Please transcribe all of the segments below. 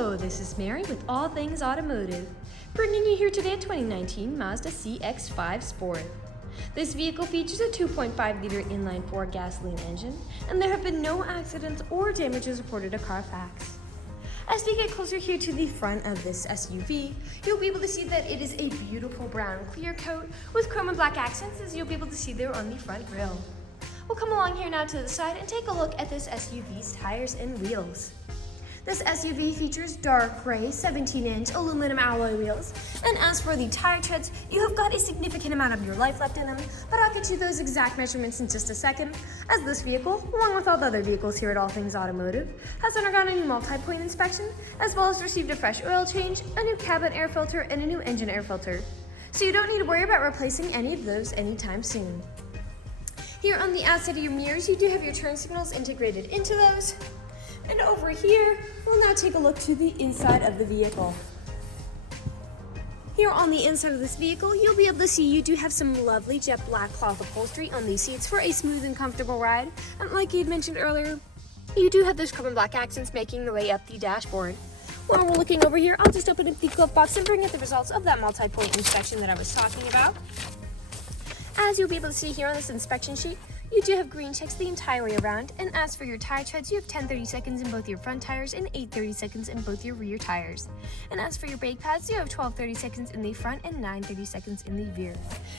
Hello, this is Mary with All Things Automotive, bringing you here today a 2019 Mazda CX-5 Sport. This vehicle features a 2.5-liter inline-4 gasoline engine, and there have been no accidents or damages reported to CARFAX. As we get closer here to the front of this SUV, you'll be able to see that it is a beautiful brown clear coat with chrome and black accents, as you'll be able to see there on the front grille. We'll come along here now to the side and take a look at this SUV's tires and wheels. This SUV features dark gray 17-inch aluminum alloy wheels, and as for the tire treads, you have got a significant amount of your life left in them, but I'll get you those exact measurements in just a second, as this vehicle, along with all the other vehicles here at All Things Automotive, has undergone a new multi-point inspection, as well as received a fresh oil change, a new cabin air filter, and a new engine air filter. So you don't need to worry about replacing any of those anytime soon. Here on the outside of your mirrors, you do have your turn signals integrated into those. And over here, we'll now take a look to the inside of the vehicle. Here on the inside of this vehicle, you'll be able to see you do have some lovely jet black cloth upholstery on these seats for a smooth and comfortable ride. And like you had mentioned earlier, you do have those chrome and black accents making their way up the dashboard. While we're looking over here, I'll just open up the glove box and bring up the results of that multi-point inspection that I was talking about. As you'll be able to see here on this inspection sheet, you do have green checks the entire way around, and as for your tire treads, you have 10-30 seconds in both your front tires and 8-30 seconds in both your rear tires. And as for your brake pads, you have 12-30 seconds in the front and 9-30 seconds in the rear.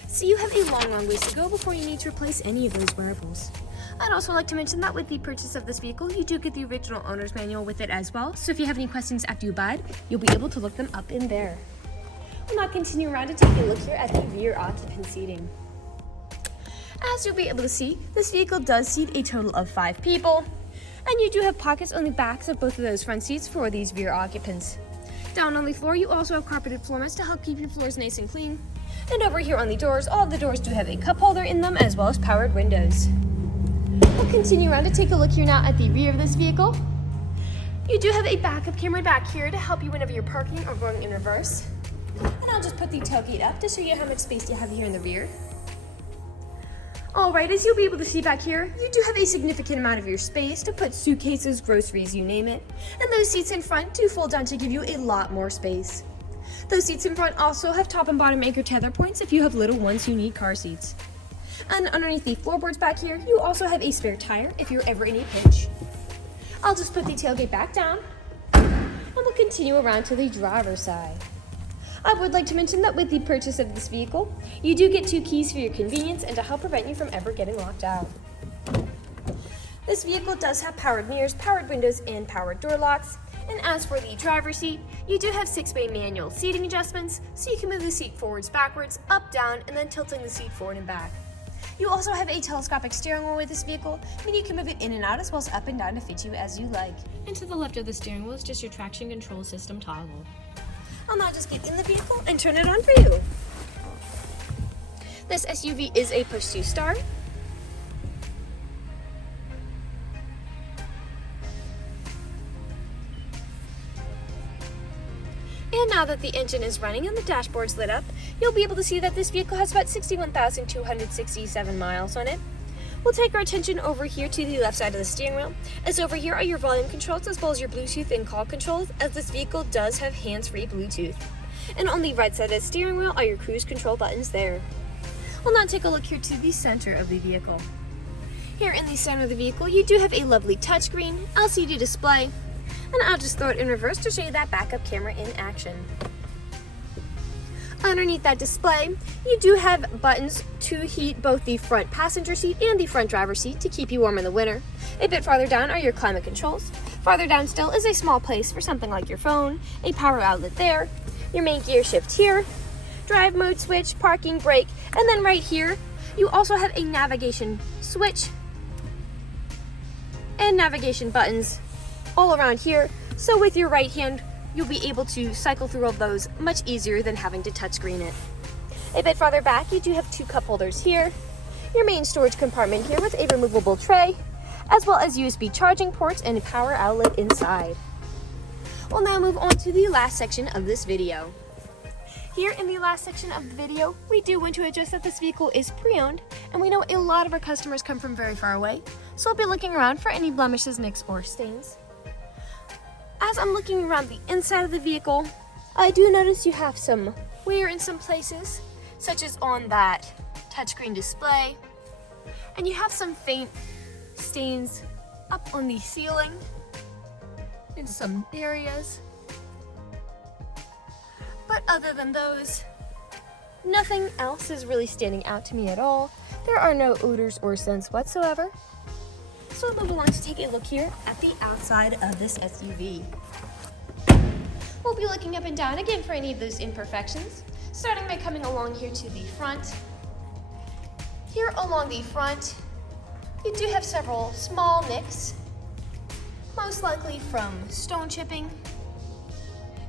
So you have a long ways to go before you need to replace any of those wearables. I'd also like to mention that with the purchase of this vehicle, you do get the original owner's manual with it as well, so if you have any questions after you buy it, you'll be able to look them up in there. We'll now continue around to take a look here at the rear occupant seating. As you'll be able to see, this vehicle does seat a total of 5 people, and you do have pockets on the backs of both of those front seats for these rear occupants. Down on the floor, you also have carpeted floor mats to help keep your floors nice and clean. And over here on the doors, all of the doors do have a cup holder in them as well as powered windows. We'll continue around to take a look here now at the rear of this vehicle. You do have a backup camera back here to help you whenever you're parking or going in reverse. And I'll just put the tailgate up to show you how much space you have here in the rear. Alright, as you'll be able to see back here, you do have a significant amount of your space to put suitcases, groceries, you name it. And those seats in front do fold down to give you a lot more space. Those seats in front also have top and bottom anchor tether points if you have little ones who need car seats. And underneath the floorboards back here, you also have a spare tire if you're ever in a pinch. I'll just put the tailgate back down, and we'll continue around to the driver's side. I would like to mention that with the purchase of this vehicle, you do get 2 keys for your convenience and to help prevent you from ever getting locked out. This vehicle does have powered mirrors, powered windows, and powered door locks. And as for the driver's seat, you do have 6-way manual seating adjustments, so you can move the seat forwards, backwards, up, down, and then tilting the seat forward and back. You also have a telescopic steering wheel with this vehicle, meaning you can move it in and out as well as up and down to fit you as you like. And to the left of the steering wheel is just your traction control system toggle. I'll now just get in the vehicle and turn it on for you. This SUV is a push-to start. And now that the engine is running and the dashboard's lit up, you'll be able to see that this vehicle has about 61,267 miles on it. We'll take our attention over here to the left side of the steering wheel, as over here are your volume controls as well as your Bluetooth and call controls, as this vehicle does have hands-free Bluetooth. And on the right side of the steering wheel are your cruise control buttons there. We'll now take a look here to the center of the vehicle. Here in the center of the vehicle, you do have a lovely touchscreen, LCD display, and I'll just throw it in reverse to show you that backup camera in action. Underneath that display, you do have buttons to heat both the front passenger seat and the front driver's seat to keep you warm in the winter. A bit farther down are your climate controls. Farther down still is a small place for something like your phone, a power outlet there, your main gear shift here, drive mode switch, parking brake, and then right here, you also have a navigation switch and navigation buttons all around here. So with your right hand, you'll be able to cycle through all of those much easier than having to touchscreen it. A bit farther back, you do have 2 cup holders here, your main storage compartment here with a removable tray, as well as USB charging ports and a power outlet inside. We'll now move on to the last section of this video. Here in the last section of the video, we do want to address that this vehicle is pre-owned, and we know a lot of our customers come from very far away, so we'll be looking around for any blemishes, nicks, or stains. As I'm looking around the inside of the vehicle, I do notice you have some wear in some places, such as on that touchscreen display, and you have some faint stains up on the ceiling in some areas. But other than those, nothing else is really standing out to me at all. There are no odors or scents whatsoever. So we'll move along to take a look here at the outside of this SUV. We'll be looking up and down again for any of those imperfections, starting by coming along here to the front. Here along the front, you do have several small nicks, most likely from stone chipping.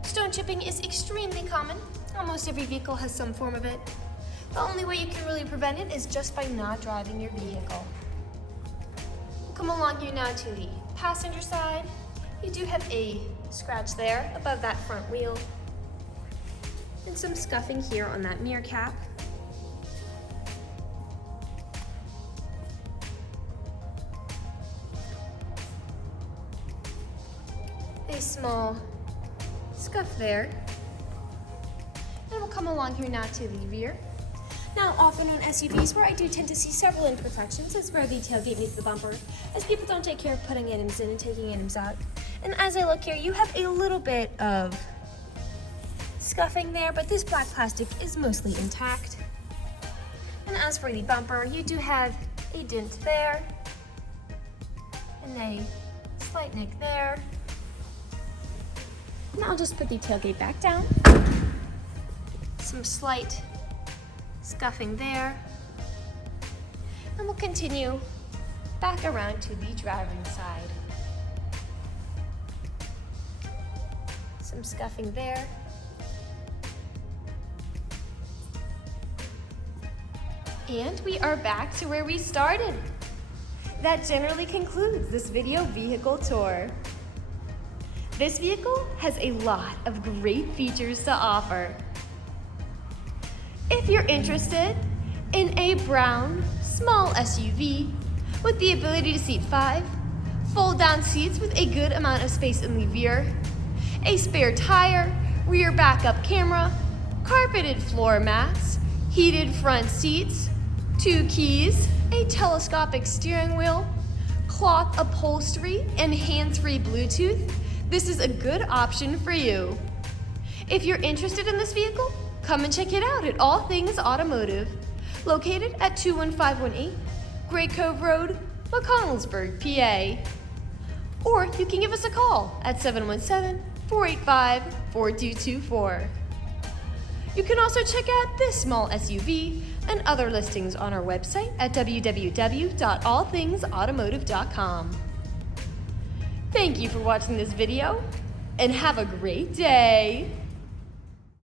Stone chipping is extremely common. Almost every vehicle has some form of it. The only way you can really prevent it is just by not driving your vehicle. We'll come along here now to the passenger side. You do have a scratch there above that front wheel, and some scuffing here on that mirror cap. A small scuff there. And we'll come along here now to the rear. Now, often on SUVs, where I do tend to see several imperfections is where the tailgate meets the bumper, as people don't take care of putting items in and taking items out. And as I look here, you have a little bit of scuffing there, but this black plastic is mostly intact. And as for the bumper, you do have a dent there, and a slight nick there. And I'll just put the tailgate back down. Some slight scuffing there. And we'll continue back around to the driving side. Some scuffing there. And we are back to where we started. That generally concludes this video vehicle tour. This vehicle has a lot of great features to offer. If you're interested in a brown, small SUV with the ability to seat 5, fold-down seats with a good amount of space in the rear, a spare tire, rear backup camera, carpeted floor mats, heated front seats, 2 keys, a telescopic steering wheel, cloth upholstery, and hands-free Bluetooth, this is a good option for you. If you're interested in this vehicle, come and check it out at All Things Automotive, located at 21518 Great Cove Road, McConnellsburg, PA. Or you can give us a call at 717-485-4224. You can also check out this small SUV and other listings on our website at www.allthingsautomotive.com. Thank you for watching this video, and have a great day.